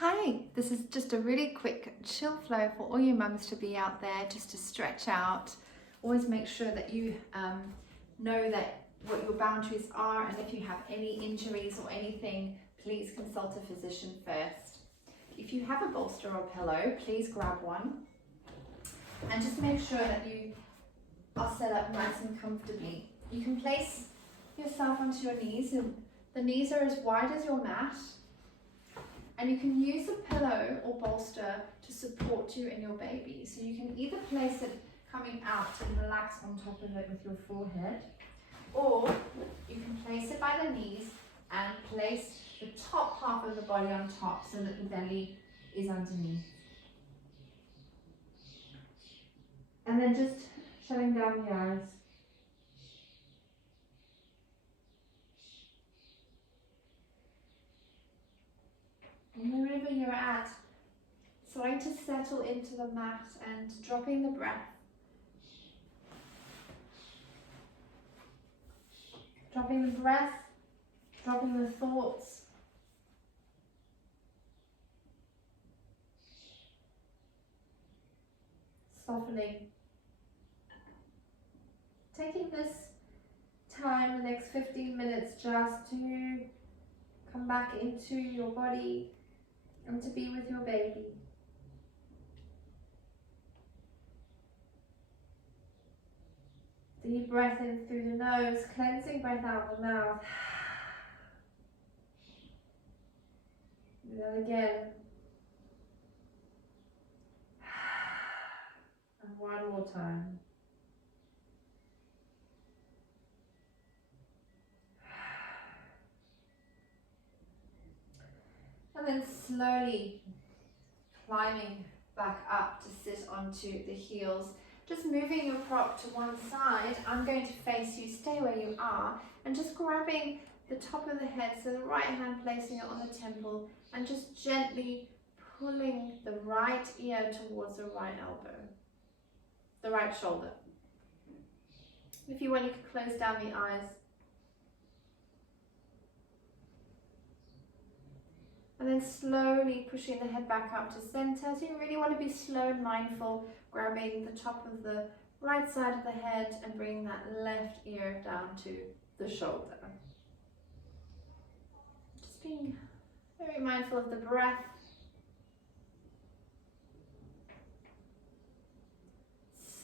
Hi, this is just a really quick chill flow for all you mums to be out there just to stretch out. Always make sure that you know that what your boundaries are, and if you have any injuries or anything, please consult a physician first. If you have a bolster or pillow, please grab one and just make sure that you are set up nice and comfortably. You can place yourself onto your knees, and the knees are as wide as your mat. And you can use a pillow or bolster to support you and your baby. So you can either place it coming out and relax on top of it with your forehead, or you can place it by the knees and place the top half of the body on top so that the belly is underneath. And then just shutting down the eyes. And wherever you're at, starting to settle into the mat and dropping the breath. Dropping the breath, dropping the thoughts. Softening. Taking this time, the next 15 minutes, just to come back into your body and to be with your baby. Deep breath in through the nose, cleansing breath out the mouth. And then again. And one more time. And then slowly climbing back up to sit onto the heels. Just moving your prop to one side. I'm going to face you, stay where you are, and just grabbing the top of the head, so the right hand placing it on the temple, and just gently pulling the right ear towards the right elbow, the right shoulder. If you want, you can close down the eyes. And then slowly pushing the head back up to center. So you really want to be slow and mindful, grabbing the top of the right side of the head and bringing that left ear down to the shoulder. Just being very mindful of the breath.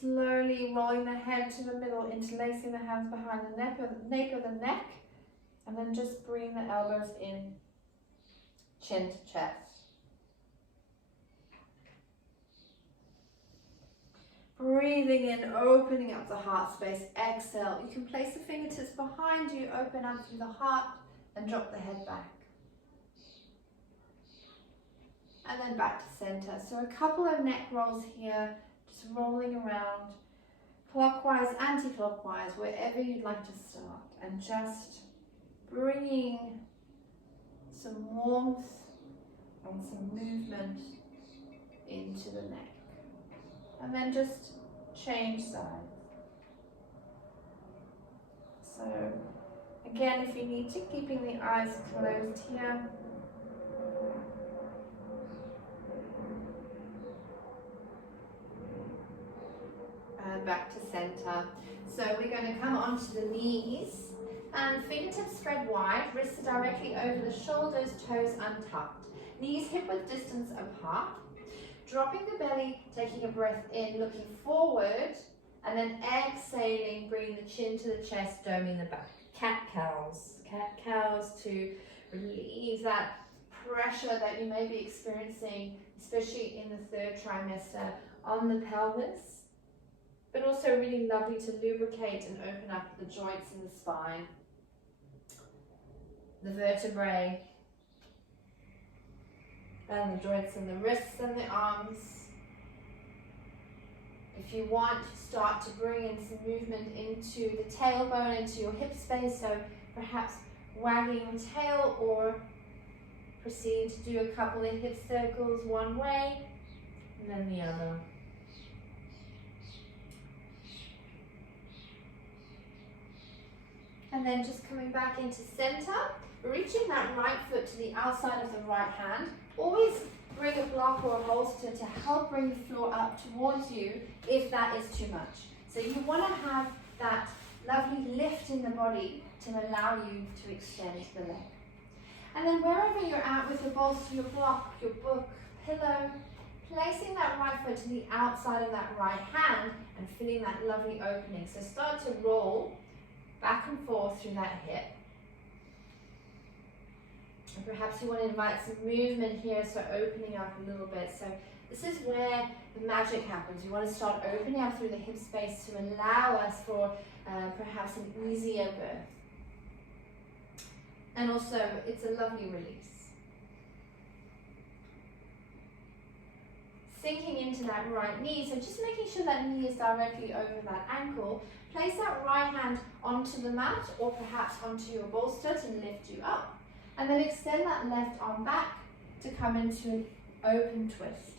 Slowly rolling the head to the middle, interlacing the hands behind the nape of the neck, and then just bring the elbows in. Chin to chest. Breathing in, opening up the heart space. Exhale. You can place the fingertips behind you, open up through the heart, and drop the head back. And then back to center. So a couple of neck rolls here, just rolling around, clockwise, anti-clockwise, wherever you'd like to start, and just bringing some warmth and some movement into the neck. And then just change sides. So again, if you need to, keeping the eyes closed here. And back to center. So we're going to come onto the knees. And fingertips spread wide, wrists are directly over the shoulders, toes untucked. Knees hip-width distance apart. Dropping the belly, taking a breath in, looking forward, and then exhaling, bringing the chin to the chest, doming the back. Cat-cows. Cat-cows to relieve that pressure that you may be experiencing, especially in the third trimester, on the pelvis. But also really lovely to lubricate and open up the joints in the spine, the vertebrae, and the joints in the wrists and the arms. If you want, start to bring in some movement into the tailbone, into your hip space, so perhaps wagging your tail, or proceed to do a couple of hip circles one way and then the other. And then just coming back into center, reaching that right foot to the outside of the right hand. Always bring a block or a bolster to help bring the floor up towards you if that is too much. So you want to have that lovely lift in the body to allow you to extend the leg. And then wherever you're at with your bolster, your block, your book, pillow, placing that right foot to the outside of that right hand and feeling that lovely opening. So start to roll back and forth through that hip. And perhaps you want to invite some movement here, so opening up a little bit. So this is where the magic happens. You want to start opening up through the hip space to allow us for perhaps an easier birth. And also, it's a lovely release. Sinking into that right knee, so just making sure that knee is directly over that ankle. Place that right hand onto the mat or perhaps onto your bolster to lift you up. And then extend that left arm back to come into an open twist.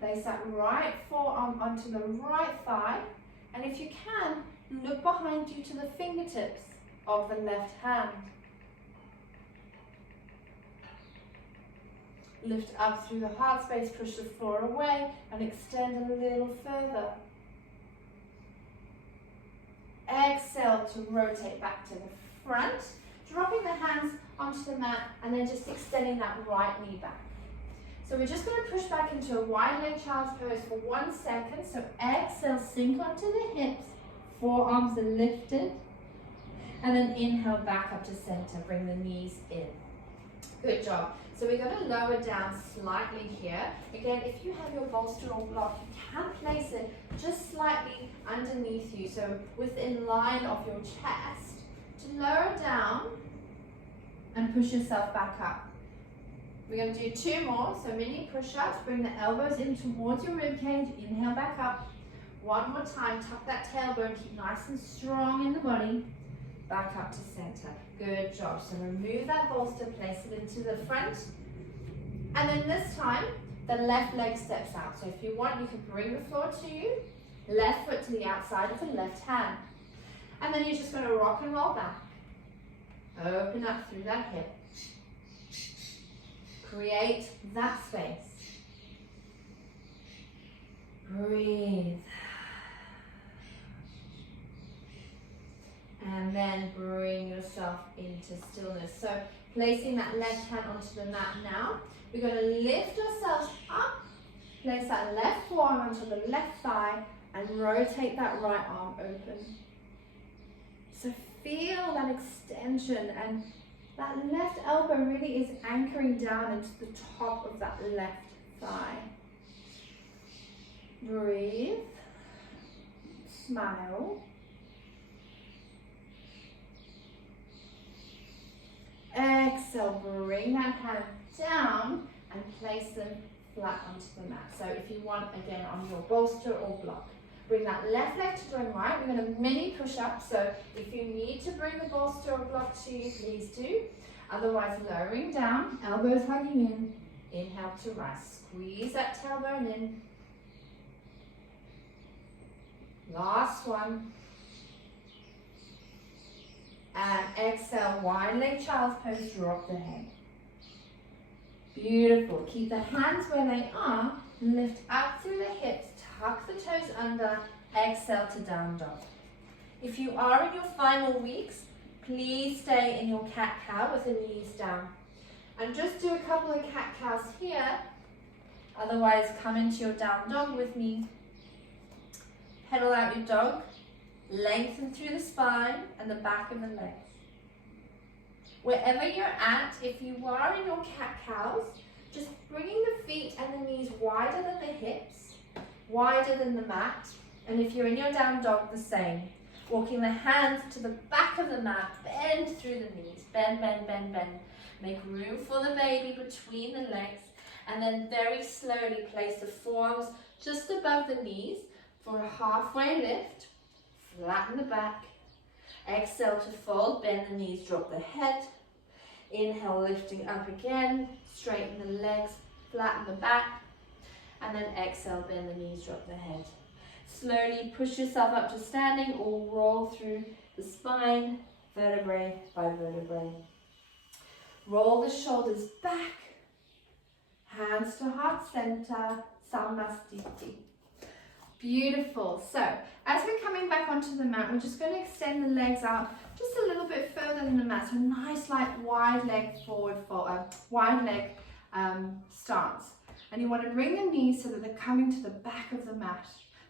Place that right forearm onto the right thigh. And if you can, look behind you to the fingertips of the left hand. Lift up through the heart space, push the floor away and extend a little further. Exhale to rotate back to the front, dropping the hands onto the mat and then just extending that right knee back. So we're just going to push back into a wide leg child's pose for 1 second. So exhale, sink onto the hips, forearms are lifted, and then inhale back up to center, bring the knees in. Good job. So we're going to lower down slightly here. Again, if you have your bolster or block, you can place it just slightly underneath you, so within line of your chest, to lower down and push yourself back up. We're going to do 2 more, so mini push-ups. Bring the elbows in towards your rib cage, inhale back up. 1 more time, tuck that tailbone, keep nice and strong in the body. Back up to center. Good job. So remove that bolster, place it into the front. And then this time, the left leg steps out. So if you want, you can bring the floor to you, left foot to the outside of the left hand. And then you're just going to rock and roll back. Open up through that hip. Create that space. Breathe. And then bring yourself into stillness. So placing that left hand onto the mat now. We're going to lift ourselves up. Place that left forearm onto the left thigh and rotate that right arm open. So feel that extension, and that left elbow really is anchoring down into the top of that left thigh. Breathe. Smile. Exhale, bring that hand down and place them flat onto the mat. So if you want, again, on your bolster or block, bring that left leg to join right. We're going to mini push up. So if you need to bring the bolster or block to you, please do. Otherwise, lowering down, elbows hugging in. Inhale to rise. Squeeze that tailbone in. Last one. And exhale, wide leg child's pose, drop the head. Beautiful. Keep the hands where they are. Lift up through the hips, tuck the toes under, exhale to down dog. If you are in your final weeks, please stay in your cat-cow with the knees down. And just do a couple of cat-cows here. Otherwise, come into your down dog with me. Pedal out your dog. Lengthen through the spine and the back of the legs. Wherever you're at, if you are in your cat-cows, just bringing the feet and the knees wider than the hips, wider than the mat. And if you're in your down dog, the same. Walking the hands to the back of the mat, bend through the knees, bend, bend, bend, bend. Make room for the baby between the legs, and then very slowly place the forearms just above the knees for a halfway lift. Flatten the back. Exhale to fold, bend the knees, drop the head. Inhale, lifting up again, straighten the legs, flatten the back. And then exhale, bend the knees, drop the head. Slowly push yourself up to standing or roll through the spine, vertebrae by vertebrae. Roll the shoulders back. Hands to heart center. Samastiti. Beautiful. So as we're coming back onto the mat, we're just going to extend the legs out just a little bit further than the mat. So nice, like wide leg forward, wide leg stance. And you want to bring the knees so that they're coming to the back of the mat.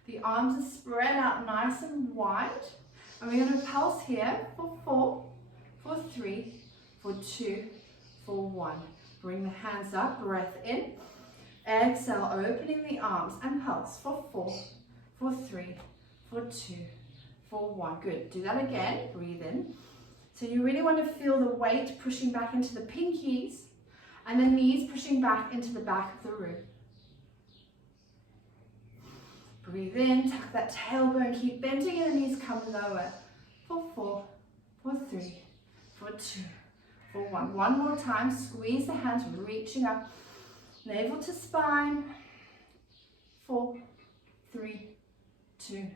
The arms are spread out nice and wide. And we're going to pulse here for 4, for 3, for 2, for 1. Bring the hands up, breath in. Exhale, opening the arms and pulse for 4, for 3, for 2, for 1. Good. Do that again. Breathe in. So you really want to feel the weight pushing back into the pinkies and the knees pushing back into the back of the room. Breathe in, tuck that tailbone, keep bending and the knees come lower. For 4, for 3, for 2, for 1. One more time, squeeze the hands, reaching up, navel to spine. 4, 3, 2,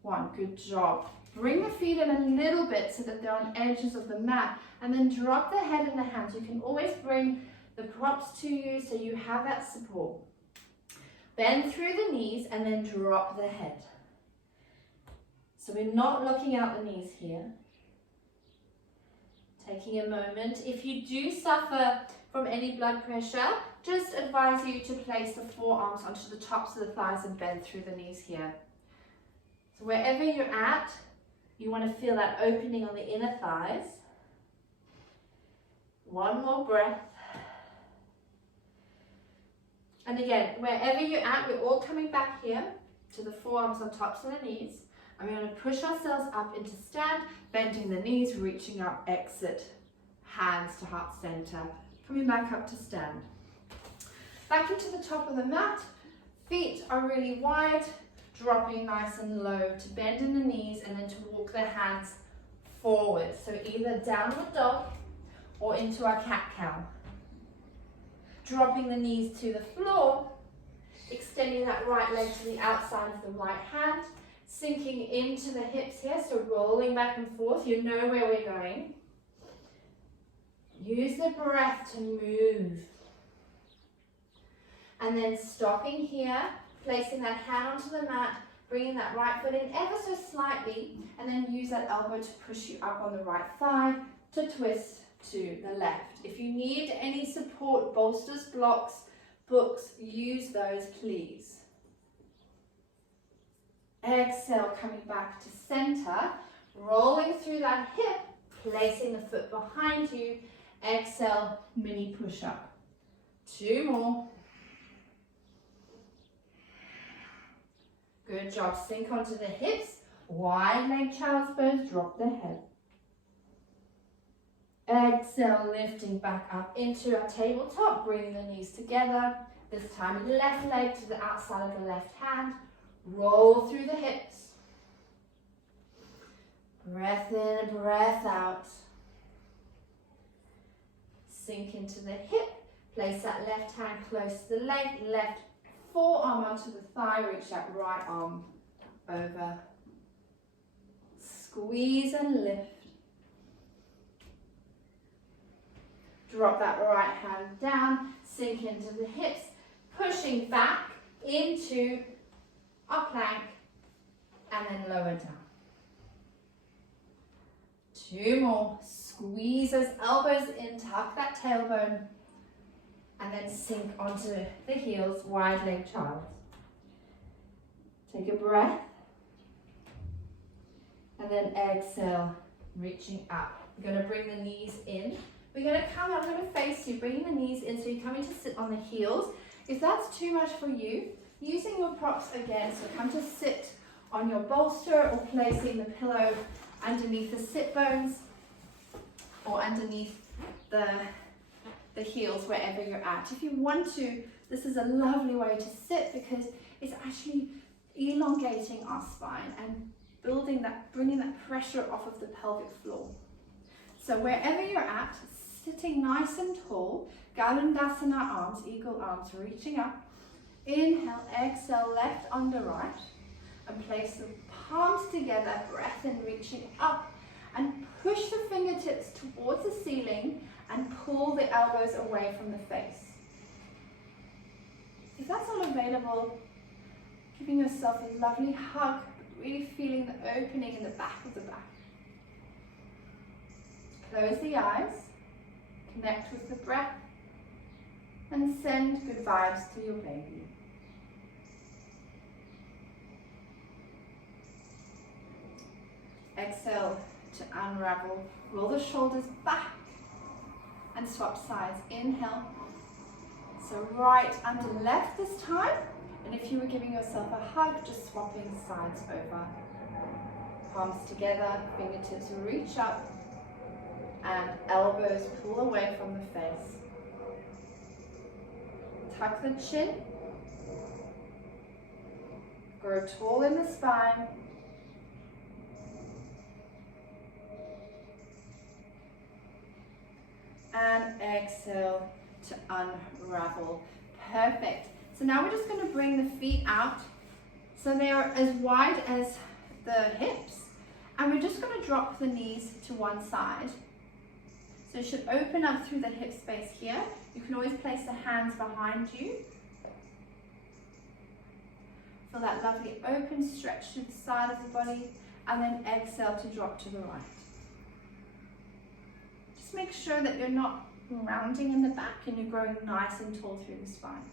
1. Good job. Bring the feet in a little bit so that they're on edges of the mat, and then drop the head in the hands. You can always bring the props to you so you have that support. Bend through the knees and then drop the head. So we're not looking out the knees here. Taking a moment. If you do suffer from any blood pressure, just advise you to place the forearms onto the tops of the thighs and bend through the knees here. So wherever you're at, you want to feel that opening on the inner thighs. One more breath. And again, wherever you're at, we're all coming back here to the forearms on tops of the knees. And we're going to push ourselves up into stand, bending the knees, reaching up, exit, hands to heart center. Coming back up to stand. Back into the top of the mat. Feet are really wide, dropping nice and low to bend in the knees and then to walk the hands forward. So either downward dog or into our cat-cow. Dropping the knees to the floor, extending that right leg to the outside of the right hand, sinking into the hips here, so rolling back and forth. You know where we're going. Use the breath to move. And then stopping here, placing that hand onto the mat, bringing that right foot in ever so slightly, and then use that elbow to push you up on the right thigh to twist to the left. If you need any support, bolsters, blocks, books, use those, please. Exhale, coming back to center, rolling through that hip, placing the foot behind you. Exhale, mini push-up. 2 more. Good job. Sink onto the hips, wide leg child's pose, drop the head. Exhale, lifting back up into our tabletop, bringing the knees together. This time, left leg to the outside of the left hand. Roll through the hips. Breath in, breath out. Sink into the hip. Place that left hand close to the leg. Left forearm onto the thigh. Reach that right arm over. Squeeze and lift. Drop that right hand down, sink into the hips, pushing back into our plank, and then lower down. 2 more. Squeeze those elbows in, tuck that tailbone, and then sink onto the heels, wide leg child. Take a breath, and then exhale, reaching up. We're going to bring the knees in. We're going to come, I'm going to face you, bringing the knees in so you're coming to sit on the heels. If that's too much for you, using your props again, so come to sit on your bolster or placing the pillow underneath the sit bones or underneath the heels, wherever you're at. If you want to, this is a lovely way to sit because it's actually elongating our spine and bringing that pressure off of the pelvic floor. So wherever you're at, sitting nice and tall, Galandasana arms, eagle arms, reaching up. Inhale, exhale, left under right, and place the palms together, breath in, reaching up, and push the fingertips towards the ceiling and pull the elbows away from the face. If that's not available, giving yourself a lovely hug, but really feeling the opening in the back of the back. Close the eyes, connect with the breath, and send good vibes to your baby. Exhale to unravel. Roll the shoulders back and swap sides. Inhale. So right under left this time. And if you were giving yourself a hug, just swapping sides over. Palms together, fingertips reach up, and elbows pull away from the face. Tuck the chin. Grow tall in the spine. And exhale to unravel. Perfect. So now we're just going to bring the feet out so they are as wide as the hips. And we're just going to drop the knees to one side. So you should open up through the hip space here. You can always place the hands behind you. Feel that lovely open stretch to the side of the body, and then exhale to drop to the right. Just make sure that you're not rounding in the back and you're growing nice and tall through the spine.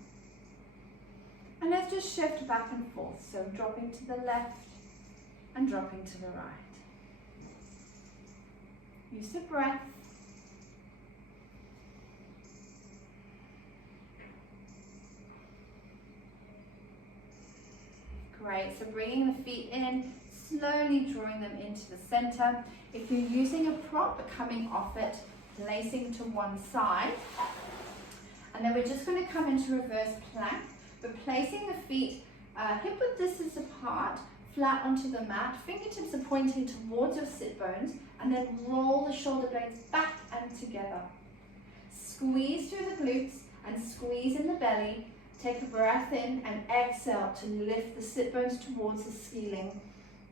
And let's just shift back and forth. So dropping to the left and dropping to the right. Use the breath. Great, so bringing the feet in, slowly drawing them into the center. If you're using a prop, coming off it, placing to one side. And then we're just going to come into reverse plank, but placing the feet hip width distance apart, flat onto the mat. Fingertips are pointing towards your sit bones, and then roll the shoulder blades back and together. Squeeze through the glutes and squeeze in the belly. Take a breath in and exhale to lift the sit bones towards the ceiling.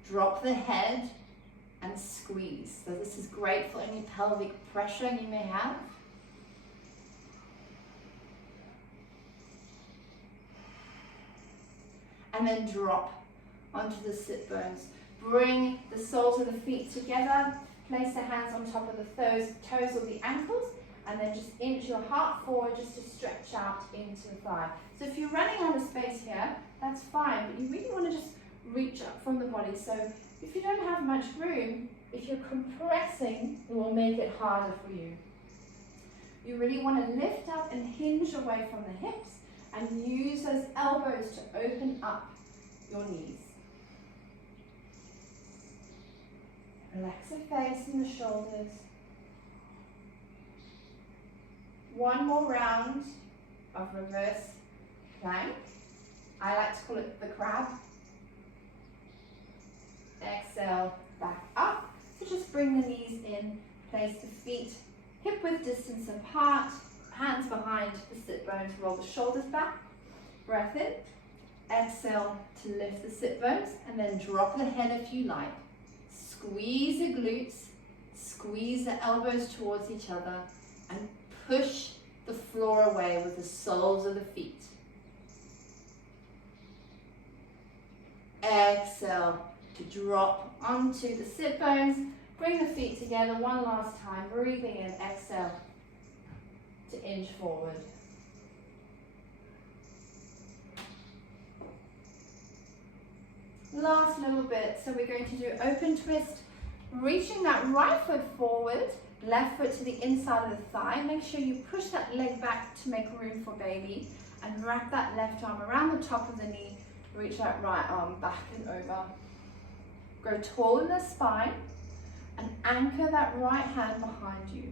Drop the head and squeeze. So this is great for any pelvic pressure you may have. And then drop onto the sit bones. Bring the soles of the feet together. Place the hands on top of the toes or the ankles. And then just inch your heart forward just to stretch out into the thigh. So if you're running out of space here, that's fine, but you really want to just reach up from the body. So if you don't have much room, if you're compressing, it will make it harder for you. You really want to lift up and hinge away from the hips and use those elbows to open up your knees. Relax the face and the shoulders. One more round of reverse plank. I like to call it the crab. Exhale, back up. So just bring the knees in, place the feet hip width distance apart, hands behind the sit bones, roll the shoulders back. Breath in. Exhale to lift the sit bones, and then drop the head if you like. Squeeze the glutes, squeeze the elbows towards each other, and push the floor away with the soles of the feet. Exhale to drop onto the sit bones. Bring the feet together one last time. Breathing in, exhale to inch forward. Last little bit. So we're going to do open twist, reaching that right foot forward, left foot to the inside of the thigh. Make sure you push that leg back to make room for baby, and wrap that left arm around the top of the knee. Reach that right arm back and over. Grow tall in the spine and anchor that right hand behind you.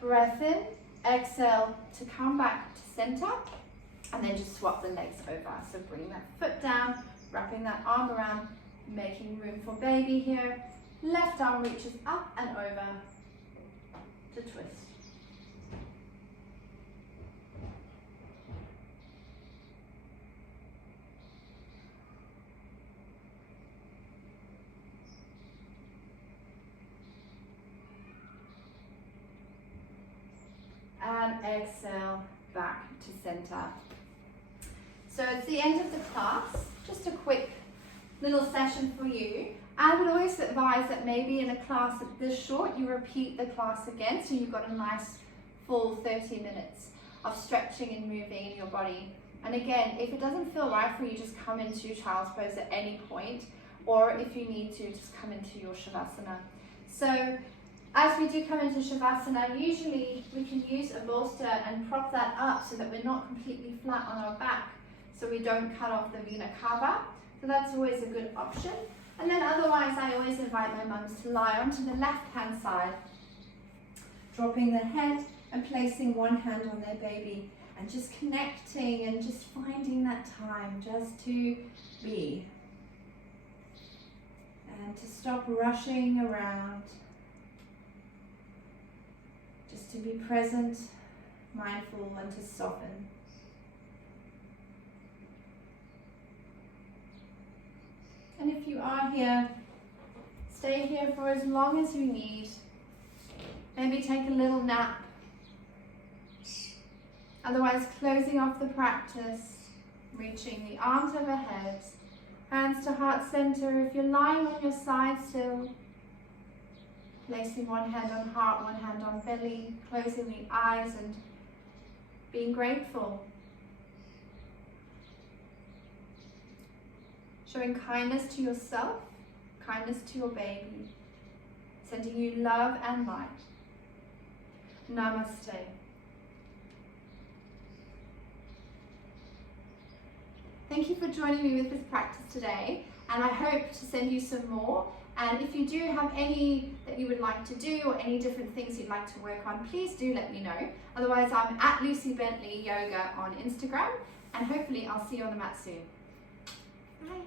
Breath in, exhale to come back to center, and then just swap the legs over. So bring that foot down, wrapping that arm around, making room for baby here. Left arm reaches up and over to twist. and exhale back to center. So it's the end of the class, just a quick little session for you. I would always advise that maybe in a class this short, you repeat the class again, so you've got a nice full 30 minutes of stretching and moving in your body. And again, if it doesn't feel right for you, just come into child's pose at any point, or if you need to, just come into your Shavasana. So as we do come into Shavasana, usually we can use a bolster and prop that up so that we're not completely flat on our back, so we don't cut off the Vena Cava. So that's always a good option. And then otherwise, I always invite my mums to lie onto the left-hand side, dropping the head and placing one hand on their baby and just connecting and just finding that time just to be. And to stop rushing around. Just to be present, mindful, and to soften. And if you are here, stay here for as long as you need. Maybe take a little nap. Otherwise, closing off the practice, reaching the arms overhead, hands to heart center. If you're lying on your side still, placing one hand on heart, one hand on belly, closing the eyes and being grateful. Showing kindness to yourself, kindness to your baby, sending you love and light. Namaste. Thank you for joining me with this practice today, and I hope to send you some more. And if you do have any that you would like to do or any different things you'd like to work on, please do let me know. Otherwise, I'm at Lucy Bentley Yoga on Instagram, and hopefully I'll see you on the mat soon. Bye.